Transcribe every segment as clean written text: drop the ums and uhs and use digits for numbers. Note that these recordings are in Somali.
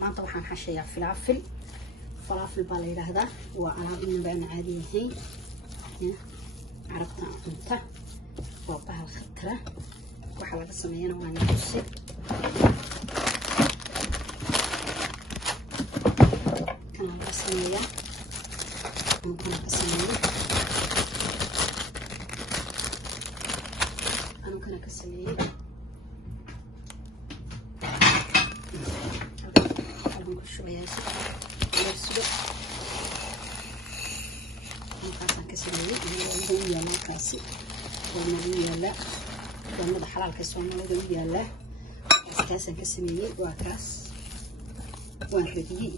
maanta waxaan xashayaa falafel baa la yiraahdaa waa alaab inaba caadi yahay carabta cunta waa bahal khatara waxa laga sameeyana waa nafsi kana laga sameeyaa kana ka sameeyay شوية يرسلوا مقاسا كسرية ويا لا كاسي ويا لا ومد حلال كسونا ويا لا كاسا كسرية وكاس وانحدي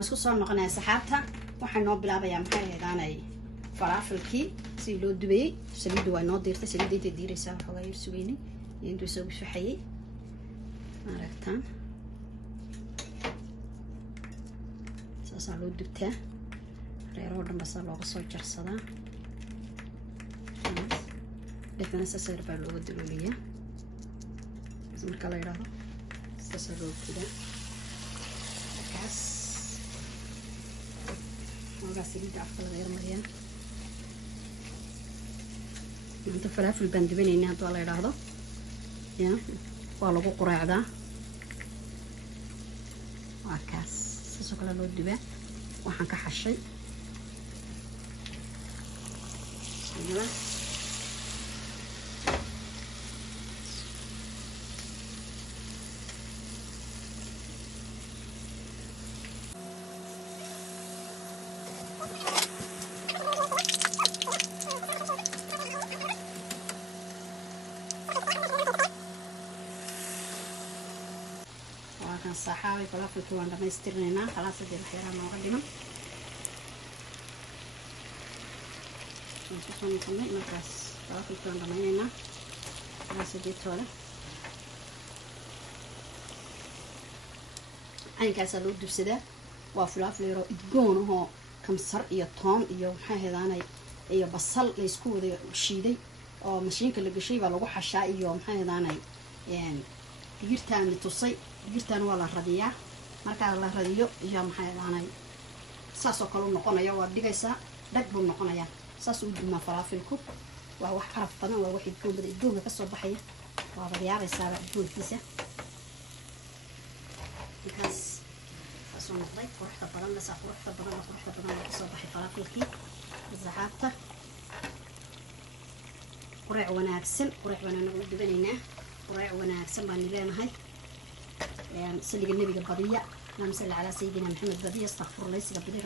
اسكو صار نقنا سحابتها waxaan noo bilaabayaa maxay heedaanay falafelkii si loo dubay saliid waa noo diirtay saliid inta diiraysaa waxa way suugeynay intuu soo bixiyay aragtaan saasa loo dubtaa reero dhan bas looga soo jarsadaa dhexdana saasar baa looga dululiyaa marka la yiraahdo saasar loo kudaa kaas وقع سليد عفوا غير مريان انت فلافل بندبين انها طوال يراهدو يا والله قريع ذا وكاس ساسو كلا لو دبا waxaan ka xashay كان صحاوي فلافل كوان لما يسترنينا خلاص دي الحيرة مقدمة نشوفون كمي مكاس فلافل كوان لما ينا خلاص دي طولة عين كاسا لو دوسدا وفلافل يرو ادقون هو كمسر iyo toon iyo waxa heedaanay iyo basal la isku wada shiiday oo mashiinka la gashay baa lagu xashaa iyo waxa heedaanay digirtaan la tusay digirtaan waa la radiyaa marka la radiyo iyo maxay laanay saasoo kale uu noqonayo waa dhigaysaa dhag buu noqonayaa saas uu duma falafelku waa wax caraf badan waa wax idooga ka soo baxaya waa badiyaabaysaa doonkiisa because soo noqday quruxda badan la quruxda badan ka soo baxay falafelkii zaxaabta quraac wanaagsan u dibanaynaa quraac wanaagsan baan ileenahay صلي النبي البضيع اللهم صل على سيدنا محمد بديع استغفر الله سيدنا بديع